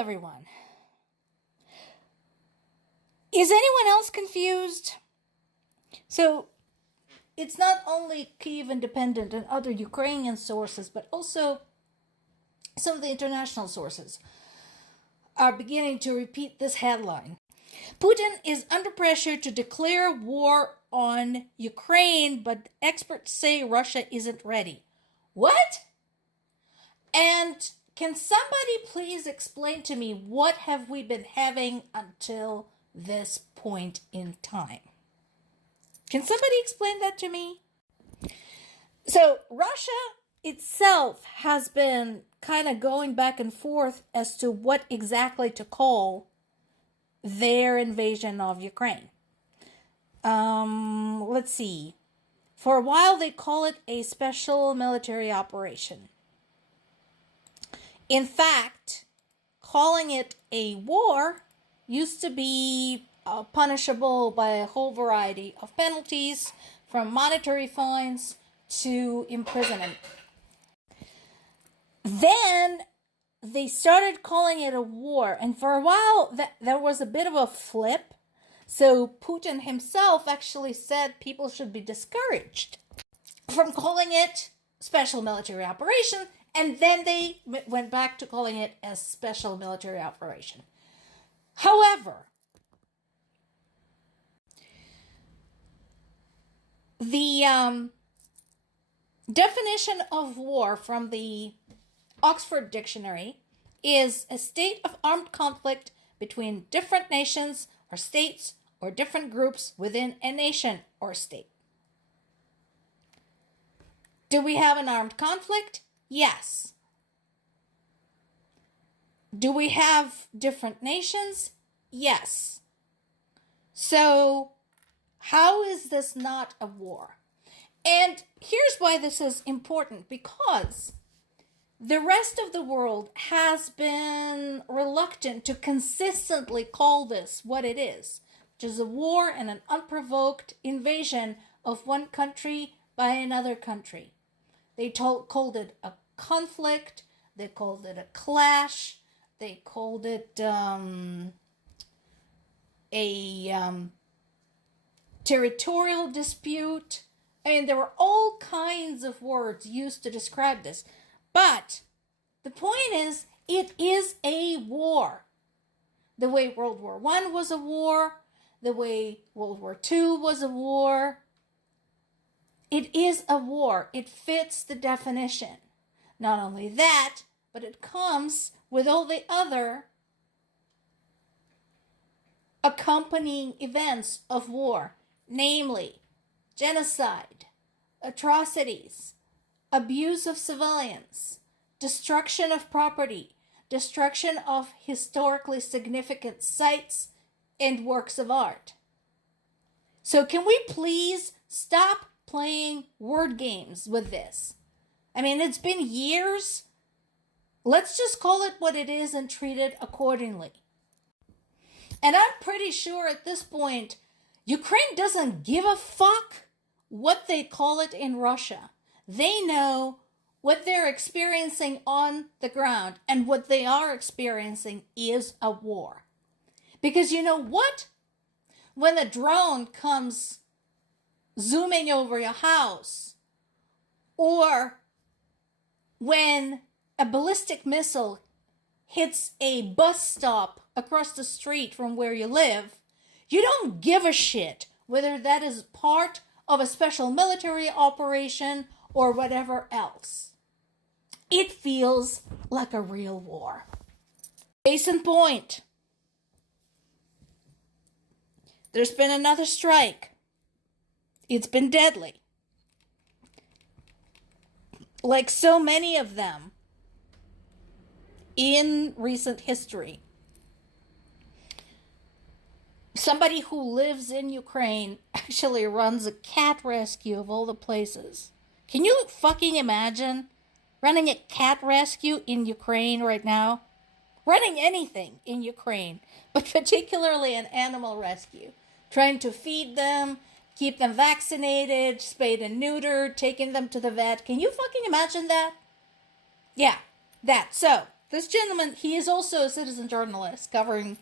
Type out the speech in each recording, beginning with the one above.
everyone. Is anyone else confused? So, it's not only Kyiv Independent and other Ukrainian sources, but also some of the international sources are beginning to repeat this headline. Putin is under pressure to declare war on Ukraine, but experts say Russia isn't ready. What? And can somebody please explain to me what have we been having until this point in time? Can somebody explain that to me? So Russia itself has been kind of going back and forth as to what exactly to call their invasion of Ukraine. Let's see. For a while they call it a special military operation. In fact, calling it a war used to be punishable by a whole variety of penalties, from monetary fines to imprisonment. Then they started calling it a war, and for a while there was a bit of a flip. So Putin himself actually said people should be discouraged from calling it special military operation, and then they went back to calling it a special military operation. However, the definition of war from the Oxford Dictionary is a state of armed conflict between different nations or states or different groups within a nation or state. Do we have an armed conflict? Yes. Do we have different nations? Yes. So, how is this not a war? And here's why this is important, because the rest of the world has been reluctant to consistently call this what it is, which is a war and an unprovoked invasion of one country by another country. They called it a conflict, they called it a clash, they called it a territorial dispute. I mean, there were all kinds of words used to describe this. But the point is, it is a war. The way World War I was a war, the way World War II was a war. It is a war. It fits the definition. Not only that, but it comes with all the other accompanying events of war, namely genocide, atrocities, abuse of civilians, destruction of property, destruction of historically significant sites and works of art. So can we please stop playing word games with this? I mean, it's been years. Let's just call it what it is and treat it accordingly. And I'm pretty sure at this point, Ukraine doesn't give a fuck what they call it in Russia. They know what they're experiencing on the ground, and what they are experiencing is a war. Because you know what? When a drone comes zooming over your house, or when a ballistic missile hits a bus stop across the street from where you live, you don't give a shit whether that is part of a special military operation or whatever else. It feels like a real war. Case in point, there's been another strike. It's been deadly. Like so many of them in recent history. Somebody who lives in Ukraine actually runs a cat rescue of all the places. Can you fucking imagine running a cat rescue in Ukraine right now? Running anything in Ukraine, but particularly an animal rescue. Trying to feed them, keep them vaccinated, spayed and neutered, taking them to the vet. Can you fucking imagine that? Yeah, that. So, This gentleman, he is also a citizen journalist covering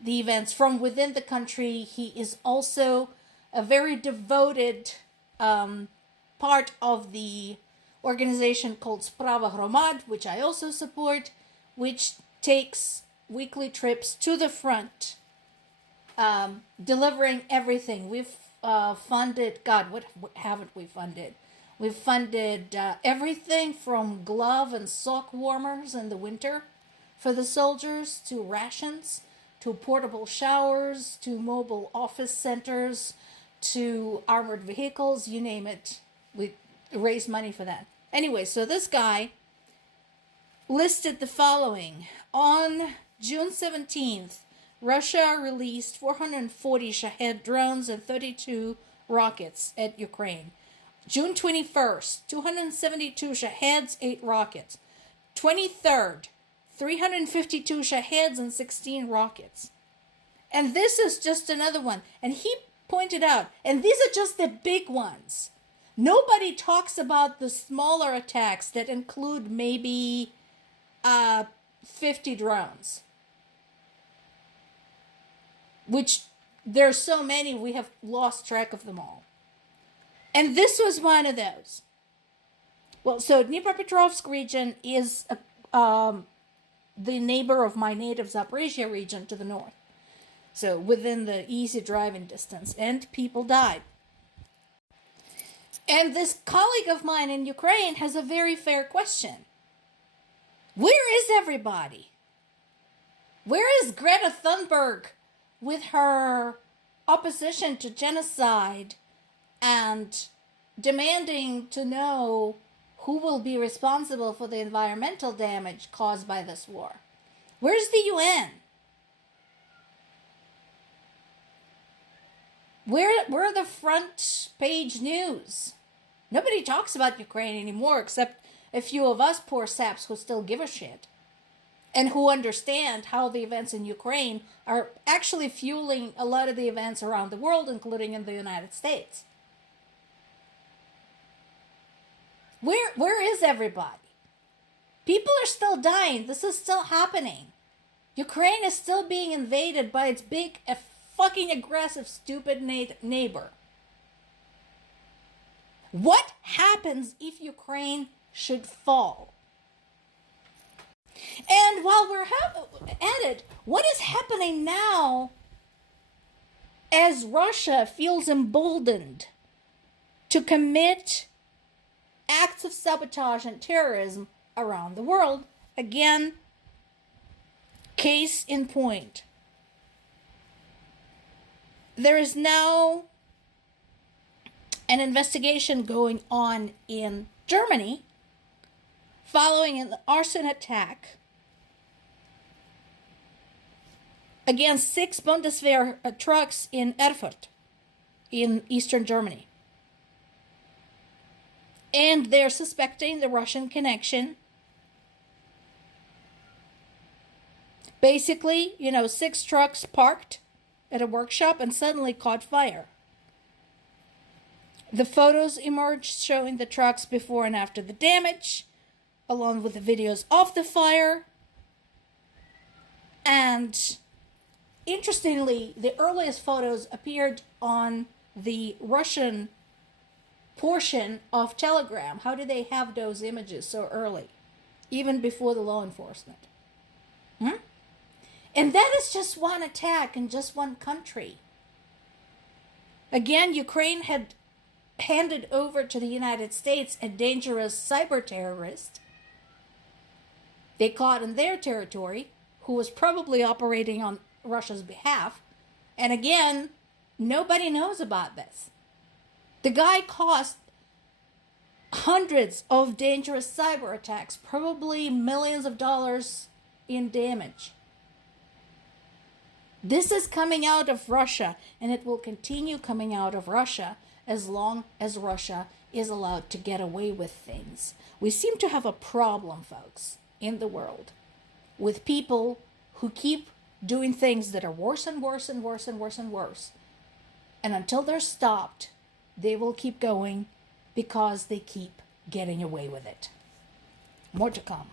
the events from within the country. He is also a very devoted part of the organization called Sprava Hromad, which I also support, which takes weekly trips to the front, delivering everything. We've funded, God, what haven't we funded? We've funded everything from glove and sock warmers in the winter for the soldiers, to rations, to portable showers, to mobile office centers, to armored vehicles, you name it. We raised money for that. Anyway, so this guy listed the following. On June 17th, Russia released 440 Shahed drones and 32 rockets at Ukraine. June 21st, 272 Shaheds, 8 rockets. 23rd, 352 Shaheds and 16 rockets. And this is just another one. And he pointed out, and these are just the big ones. Nobody talks about the smaller attacks that include maybe 50 drones. Which, there's so many, we have lost track of them all. And this was one of those. Well, so Dniepropetrovsk region is the neighbor of my native Zaporizhia region to the north. So within the easy driving distance. And people died. And this colleague of mine in Ukraine has a very fair question. Where is everybody? Where is Greta Thunberg with her opposition to genocide and demanding to know who will be responsible for the environmental damage caused by this war? Where's the UN? Where are the front page news? Nobody talks about Ukraine anymore except a few of us poor saps who still give a shit and who understand how the events in Ukraine are actually fueling a lot of the events around the world, including in the United States. Where is everybody? People are still dying. This is still happening. Ukraine is still being invaded by its big, fucking aggressive, stupid neighbor. What happens if Ukraine should fall? And while we're at it, what is happening now as Russia feels emboldened to commit acts of sabotage and terrorism around the world? Again, case in point. There is now an investigation going on in Germany following an arson attack against 6 Bundeswehr trucks in Erfurt in eastern Germany. And they're suspecting the Russian connection. Basically, 6 trucks parked at a workshop and suddenly caught fire. The photos emerged showing the trucks before and after the damage, along with the videos of the fire. And interestingly, the earliest photos appeared on the Russian portion of Telegram. How did they have those images so early, even before the law enforcement? And that is just one attack in just one country. Again, Ukraine had handed over to the United States a dangerous cyber terrorist they caught in their territory, who was probably operating on Russia's behalf. And again, nobody knows about this. The guy caused hundreds of dangerous cyber attacks, probably millions of dollars in damage. This is coming out of Russia, and it will continue coming out of Russia as long as Russia is allowed to get away with things. We seem to have a problem, folks, in the world with people who keep doing things that are worse and worse and worse and worse and worse. And until they're stopped, they will keep going because they keep getting away with it. More to come.